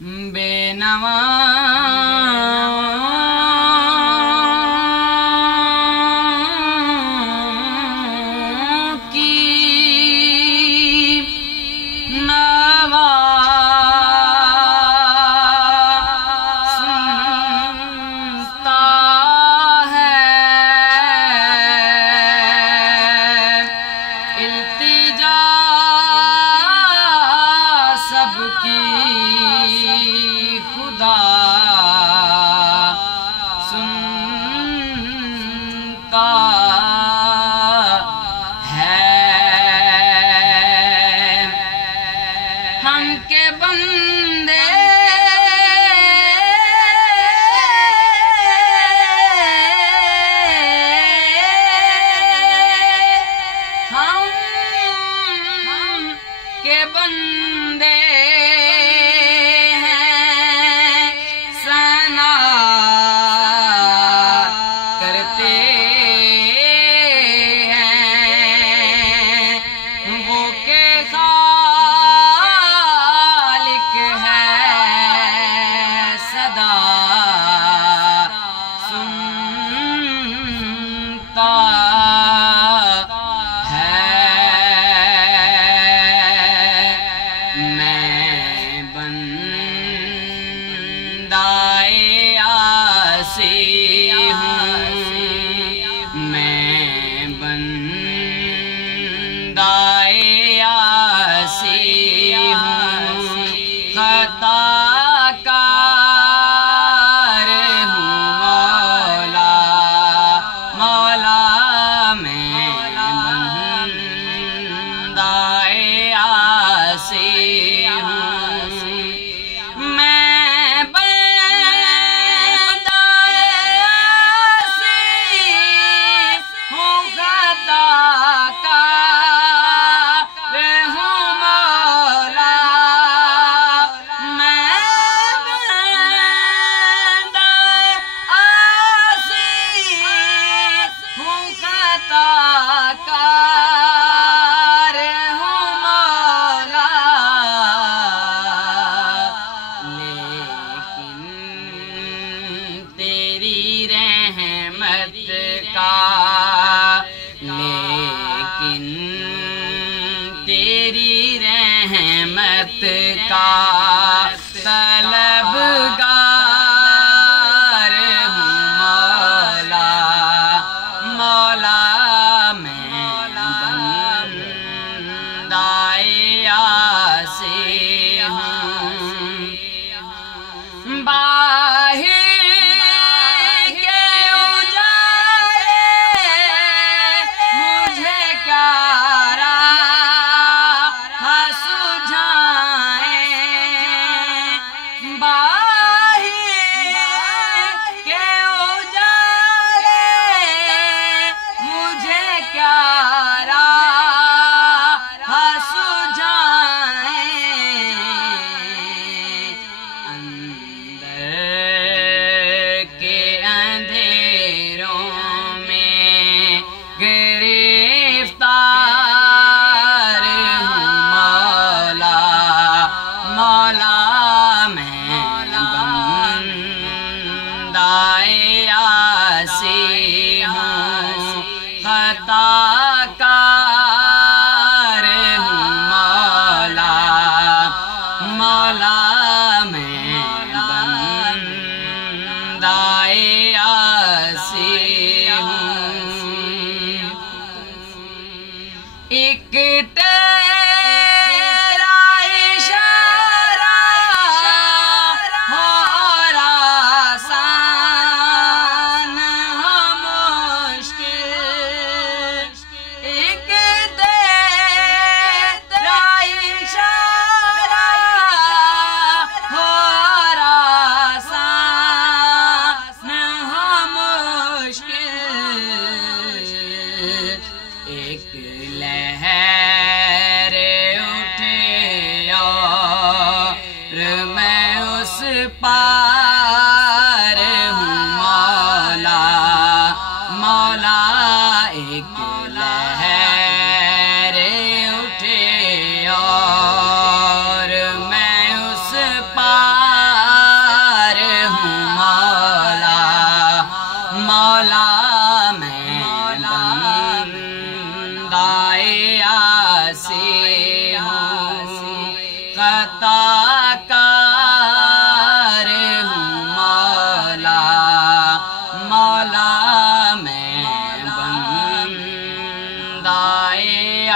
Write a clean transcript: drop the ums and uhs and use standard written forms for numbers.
बेनवा की नवा सुनता है, इल्तिजा सबकी खुदा सुनता है। हम के बंदे हम के बंदे का तलबगार हूँ मौला, मौला मैं बंदाए आसे हूँ। बाहिर के उजाले मुझे क्या खताकार हूँ मौला, मौला मैं बंदाए आसी हूँ। एक तेरा इशारा हो आसान हो मुश्किल, एक तेरा इशारा हो आसान हो मुश्किल, एक लहर उठे और मैं उस पार हूँ मौला, मौला एक लहर उठे और मैं उस पार آئے